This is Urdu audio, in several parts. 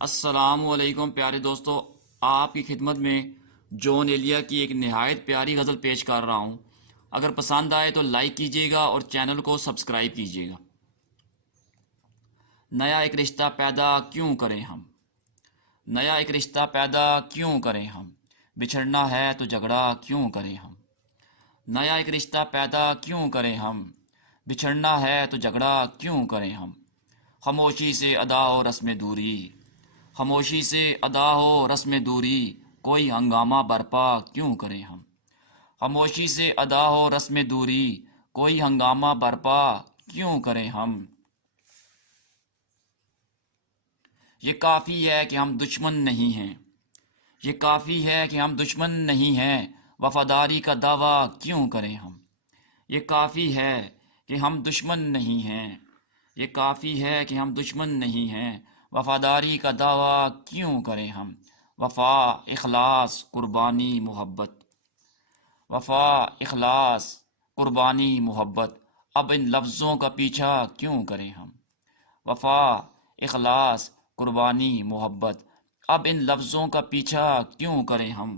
السلام علیکم پیارے دوستو، آپ کی خدمت میں جون ایلیا کی ایک نہایت پیاری غزل پیش کر رہا ہوں۔ اگر پسند آئے تو لائک کیجیے گا اور چینل کو سبسکرائب کیجیے گا۔ نیا ایک رشتہ پیدا کیوں کریں ہم، نیا ایک رشتہ پیدا کیوں کریں ہم، بچھڑنا ہے تو جھگڑا کیوں کریں ہم، نیا ایک رشتہ پیدا کیوں کریں ہم، بچھڑنا ہے تو جھگڑا کیوں کریں ہم، خاموشی سے ادا ہو رسم دوری، خاموشی سے ادا ہو رسم دوری، کوئی ہنگامہ برپا کیوں کریں ہم، خاموشی سے ادا ہو رسم دوری، کوئی ہنگامہ برپا کیوں کریں ہم۔ یہ کافی ہے کہ ہم دشمن نہیں ہیں، یہ کافی ہے کہ ہم دشمن نہیں ہیں، وفاداری کا دعویٰ کیوں کریں ہم، یہ کافی ہے کہ ہم دشمن نہیں ہیں، یہ کافی ہے کہ ہم دشمن نہیں ہیں، وفاداری کا دعویٰ کیوں کریں ہم۔ وفا، اخلاص، قربانی، محبت، وفا، اخلاص، قربانی، محبت، اب ان لفظوں کا پیچھا کیوں کریں ہم، وفا، اخلاص، قربانی، محبت، اب ان لفظوں کا پیچھا کیوں کریں ہم۔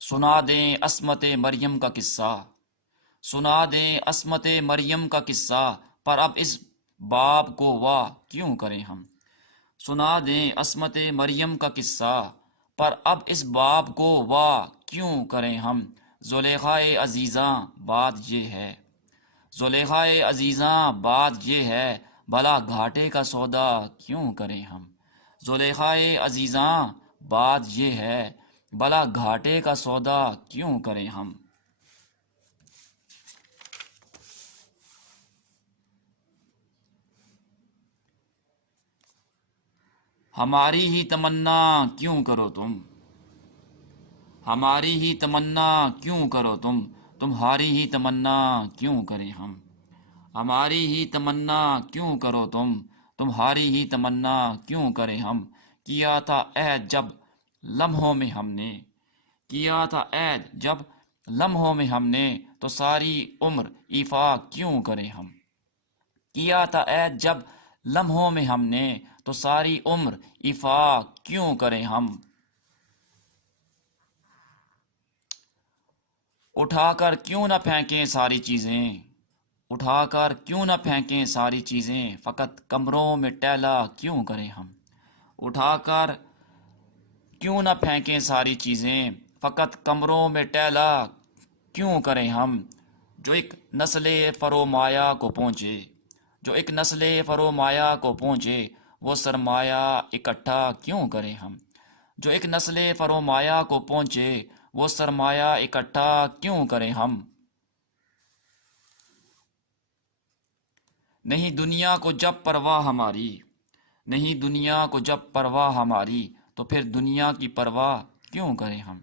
سنا دیں عصمت مریم کا قصہ، سنا دیں عصمت مریم کا قصہ، پر اب اس باب کو واہ کیوں کریں ہم، سنا دیں عصمت مریم کا قصہ، پر اب اس باب کو واہ کیوں کریں ہم۔ زلیخائے عزیزاں بات یہ ہے، زلیخائے عزیزاں بات یہ ہے، بھلا گھاٹے کا سودا کیوں کریں ہم، زلیخائے عزیزاں بات یہ ہے، بھلا گھاٹے کا سودا کیوں کریں ہم۔ ہماری ہی تمنا کیوں کرو تم، ہماری ہی تمنا کیوں کرو تم، تمہاری ہی تمنا کیوں کریں ہم، ہماری ہی تمنا کیوں کرو تم، تمہاری ہی تمنا کیوں کریں ہم۔ کیا تھا عہد جب لمحوں میں ہم نے، کیا تھا عہد جب لمحوں میں ہم نے، تو ساری عمر ایفا کیوں کریں ہم، کیا تھا عہد جب لمحوں میں ہم نے، تو ساری عمر ایفا کیوں کریں ہم۔ اٹھا کر کیوں نہ پھینکیں ساری چیزیں، اٹھا کر کیوں نہ پھینکیں ساری چیزیں، فقط کمروں میں ٹیلا کیوں کریں ہم، اٹھا کر کیوں نہ پھینکیں ساری چیزیں، فقط کمروں میں ٹیلا کیوں کریں ہم۔ جو ایک نسل فرومایا کو پہنچے، جو ایک نسل فرومایا کو پہنچے، وہ سرمایہ اکٹھا کیوں کریں ہم، جو ایک نسل فرومایا کو پہنچے، وہ سرمایہ اکٹھا کیوں کریں ہم۔ نہیں دنیا کو جب پرواہ ہماری، نہیں دنیا کو جب پرواہ ہماری، تو پھر دنیا کی پرواہ کیوں کریں ہم،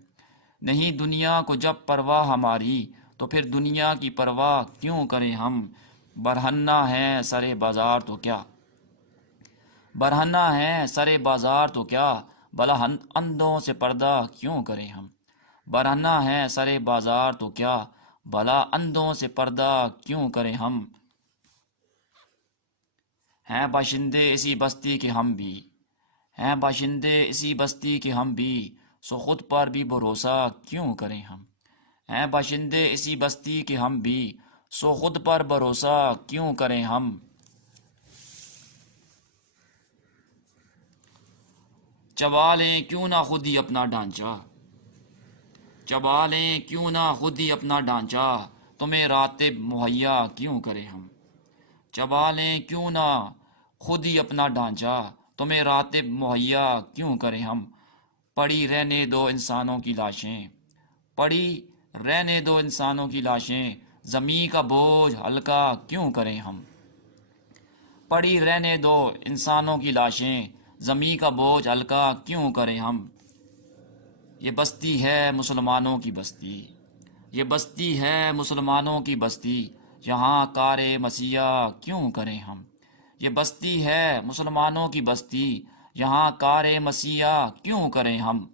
نہیں دنیا کو جب پرواہ ہماری، تو پھر دنیا کی پرواہ کیوں کریں ہم۔ برہنہ ہے سرے بازار تو کیا، برہنہ ہے سرے بازار تو کیا، بھلا اندھوں سے پردہ کیوں کریں ہم، برہنہ ہے سرے بازار تو کیا، بھلا اندھوں سے پردہ کیوں کریں ہم۔ ہیں باشندے اسی بستی کے ہم بھی، ہیں باشندے اسی بستی کے ہم بھی، سو خود پر بھی بھروسہ کیوں کریں ہم، ہیں باشندے اسی بستی کے ہم بھی، سو خود پر بھروسہ کیوں کریں ہم۔ چبا لیں کیوں نہ خود ہی اپنا ڈھانچہ، چبا لیں کیوں نہ خود ہی اپنا ڈھانچہ، تمہیں راتب مہیا کیوں کریں ہم، چبا لیں کیوں نہ خود ہی اپنا ڈھانچہ، تمہیں راتب مہیا کیوں کریں ہم۔ پڑی رہنے دو انسانوں کی لاشیں، پڑی رہنے دو انسانوں کی لاشیں، زمیں کا بوجھ ہلکا کیوں کریں ہم، پڑی رہنے دو انسانوں کی لاشیں، زمیں کا بوجھ ہلکا کیوں کریں ہم۔ یہ بستی ہے مسلمانوں کی بستی، یہ بستی ہے مسلمانوں کی بستی، یہاں کار مسیح کیوں کریں ہم، یہ بستی ہے مسلمانوں کی بستی، یہاں کار مسیح کیوں کریں ہم۔